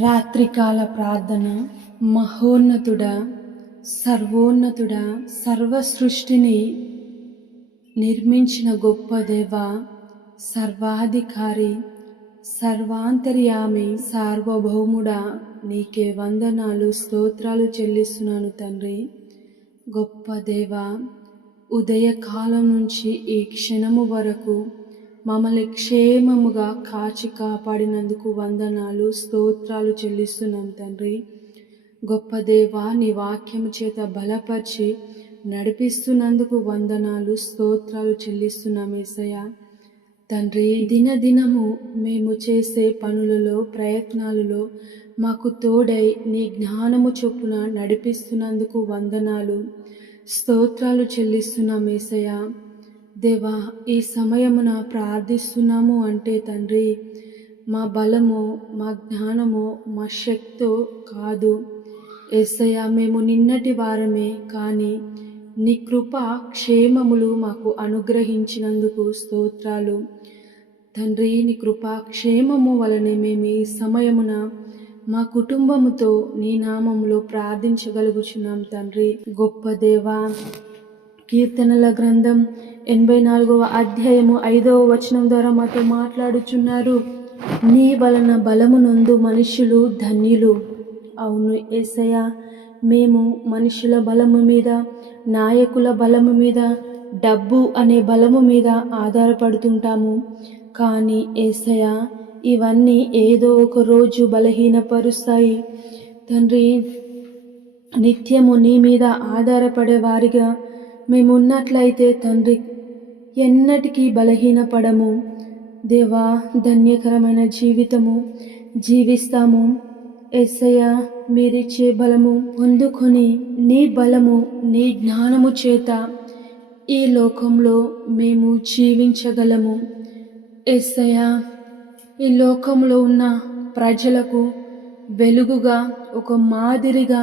రాత్రికాల ప్రార్థన మహోన్నతుడా సర్వోన్నతుడా సర్వ సృష్టిని నిర్మించిన గొప్ప దేవ సర్వాధికారి సర్వాంతర్యామి సార్వభౌముడా నీకే వందనాలు స్తోత్రాలు చెల్లిస్తున్నాను తండ్రి. గొప్ప దేవ ఉదయకాలం నుంచి ఈ క్షణము వరకు మమ్మల్ని క్షేమముగా కాచి కాపాడినందుకు వందనాలు స్తోత్రాలు చెల్లిస్తున్నాం తండ్రి. గొప్ప దేవా నీ వాక్యము చేత బలపరిచి నడిపిస్తున్నందుకు వందనాలు స్తోత్రాలు చెల్లిస్తున్నాం ఏసయ్య. తండ్రి దినదినము మేము చేసే పనులలో ప్రయత్నాలలో మాకు తోడై నీ జ్ఞానము చొప్పున నడిపిస్తున్నందుకు వందనాలు స్తోత్రాలు చెల్లిస్తున్నాం ఏసయ్య. దేవా ఈ సమయమున ప్రార్థిస్తున్నాము అంటే తండ్రి మా బలము మా జ్ఞానము మా శక్తో కాదు. ఎస్సయ్య మేము నిన్నటి వారమే కానీ నీ కృప క్షేమములు మాకు అనుగ్రహించినందుకు స్తోత్రాలు. తండ్రి నీ కృప క్షేమము వలనే మేము ఈ సమయమున మా కుటుంబముతో నీ నామములో ప్రార్థించగలుగుచున్నాం తండ్రి. గొప్ప దేవ కీర్తనల గ్రంథం ఎనభై నాలుగవ అధ్యాయము ఐదవ వచనం ద్వారా మాతో మాట్లాడుచున్నారు. నీ వలన బలమునందు మనుషులు ధన్యులు. అవును ఏసయ మేము మనుషుల బలము మీద నాయకుల బలము మీద డబ్బు అనే బలము మీద ఆధారపడుతుంటాము. కానీ ఏసయ ఇవన్నీ ఏదో ఒక రోజు బలహీనపరుస్తాయి. తండ్రి నిత్యము నీ మీద ఆధారపడే వారిగా మేము ఉన్నట్లయితే తండ్రి ఎన్నటికీ బలహీనపడము. దేవా ధన్యకరమైన జీవితము జీవిస్తాము. ఎస్సయ్య మీరిచ్చే బలము పొందుకొని నీ బలము నీ జ్ఞానము చేత ఈ లోకంలో మేము జీవించగలము. ఎస్సయ్య ఈ లోకంలో ఉన్న ప్రజలకు వెలుగుగా ఒక మాదిరిగా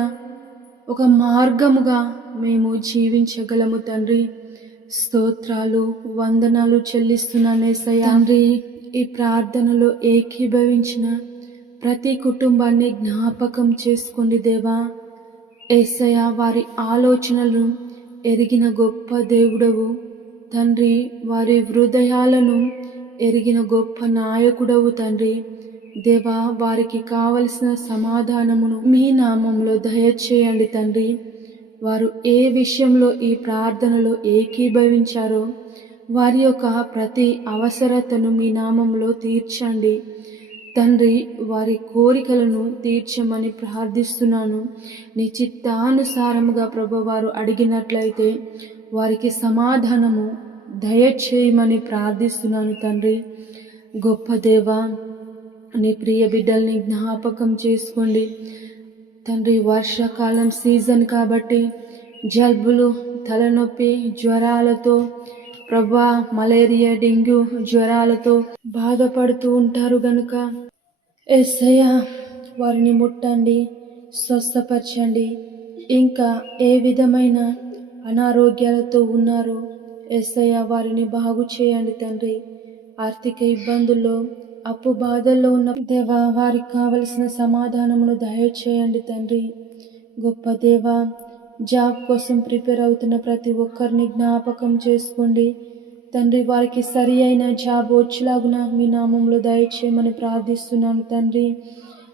ఒక మార్గముగా మేము జీవించగలము తండ్రి. స్తోత్రాలు వందనాలు చెల్లిస్తున్నానేసయ్య తండ్రి. ఈ ప్రార్థనలో ఏకీభవించిన ప్రతి కుటుంబాన్ని జ్ఞాపకం చేసుకోండి దేవా. ఏసయ్య వారి ఆలోచనలను ఎరిగిన గొప్ప దేవుడవు. తండ్రి వారి హృదయాలను ఎరిగిన గొప్ప నాయకుడవు తండ్రి. దేవా వారికి కావలసిన సమాధానమును మీ నామంలో దయచేయండి తండ్రి. వారు ఏ విషయంలో ఈ ప్రార్థనలో ఏకీభవించారో వారి యొక్క ప్రతి అవసరతను మీ నామంలో తీర్చండి. తండ్రి వారి కోరికలను తీర్చమని ప్రార్థిస్తున్నాను. నీ చిత్తానుసారముగా ప్రభు వారు అడిగినట్లయితే వారికి సమాధానము దయచేయమని ప్రార్థిస్తున్నాను తండ్రి. గొప్ప దేవ నీ ప్రియ బిడ్డల్ని జ్ఞాపకం చేసుకోండి. తండ్రి వర్షాకాలం సీజన్ కాబట్టి జలుబులు తలనొప్పి జ్వరాలతో ప్రభా మలేరియా డెంగ్యూ జ్వరాలతో బాధపడుతూ ఉంటారు గనుక ఎస్సయ్య వారిని ముట్టండి స్వస్థపరచండి. ఇంకా ఏ విధమైన అనారోగ్యాలతో ఉన్నారో ఎస్సయ్య వారిని బాగు చేయండి తండ్రి. ఆర్థిక ఇబ్బందుల్లో అప్పు బాధల్లో ఉన్న దేవా వారికి కావలసిన సమాధానమును దయచేయండి తండ్రి. గొప్ప దేవా జాబ్ కోసం ప్రిపేర్ అవుతున్న ప్రతి ఒక్కరిని జ్ఞాపకం చేసుకోండి. తండ్రి వారికి సరి అయిన జాబ్ వచ్చేలాగున మీ నామంలో దయచేయమని ప్రార్థిస్తున్నాను తండ్రి.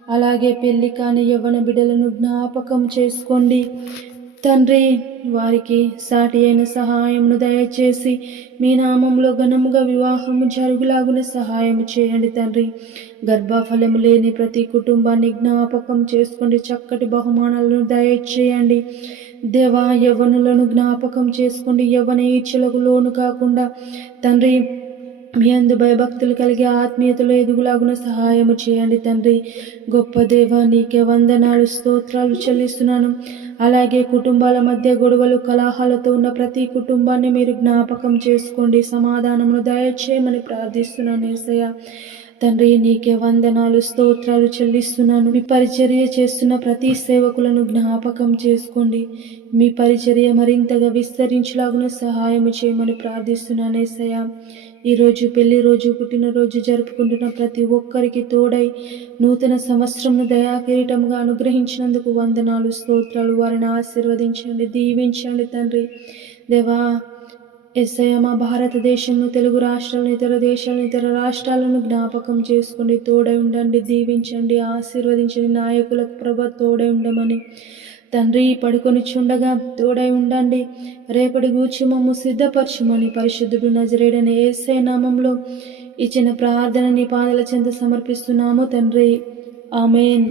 అలాగే పెళ్ళి కాని యవ్వన బిడ్డలను జ్ఞాపకం చేసుకోండి. తండ్రి వారికి సాటి అయిన సహాయమును దయచేసి మీ నామంలో ఘనముగా వివాహము జరుగులాగున సహాయం చేయండి తండ్రి. గర్భఫలము లేని ప్రతి కుటుంబాన్ని జ్ఞాపకం చేసుకోండి. చక్కటి బహుమానాలను దయచేయండి. దేవా యవ్వనులను జ్ఞాపకం చేసుకోండి. యవ్వన ఇచ్చలకు లోను కాకుండా తండ్రి మీ అందు భయభక్తులు కలిగి ఆత్మీయతలో ఎదుగులాగున సహాయము చేయండి తండ్రి. గొప్ప దేవ నీకే వందనాలు స్తోత్రాలు చెల్లిస్తున్నాను. అలాగే కుటుంబాల మధ్య గొడవలు కలహాలతో ఉన్న ప్రతి కుటుంబాన్ని మీరు జ్ఞాపకం చేసుకోండి. సమాధానమును దయచేయమని ప్రార్థిస్తున్నాను ఏసయ్య. తండ్రి నీకే వందనాలు స్తోత్రాలు చెల్లిస్తున్నాను. మీ పరిచర్య చేస్తున్న ప్రతి సేవకులను జ్ఞాపకం చేసుకోండి. మీ పరిచర్య మరింతగా విస్తరించలాగున సహాయం చేయమని ప్రార్థిస్తున్నాను ఏసయ్య. ఈరోజు పెళ్ళి రోజు పుట్టినరోజు జరుపుకుంటున్న ప్రతి ఒక్కరికి తోడై నూతన సంవత్సరంను దయాకిరీటంగా అనుగ్రహించినందుకు వందనాలు స్తోత్రాలు. వారిని ఆశీర్వదించండి దీవించండి తండ్రి. దేవా ఎస్ఐ మా భారతదేశంను తెలుగు రాష్ట్రాలను ఇతర దేశాలను ఇతర రాష్ట్రాలను జ్ఞాపకం చేసుకోండి తోడై ఉండండి దీవించండి ఆశీర్వదించండి. నాయకులకు ప్రభ తోడై ఉండమని తండ్రి పడుకొని చుండగా తోడై ఉండండి. రేపటి గూర్చి మమ్ము సిద్ధపరచుమని పరిశుద్ధుడు నజరేడని ఏసే నామంలో ఇచ్చిన ప్రార్థన నీ పాదల చెంత సమర్పిస్తున్నాము తండ్రి. ఆమెన్.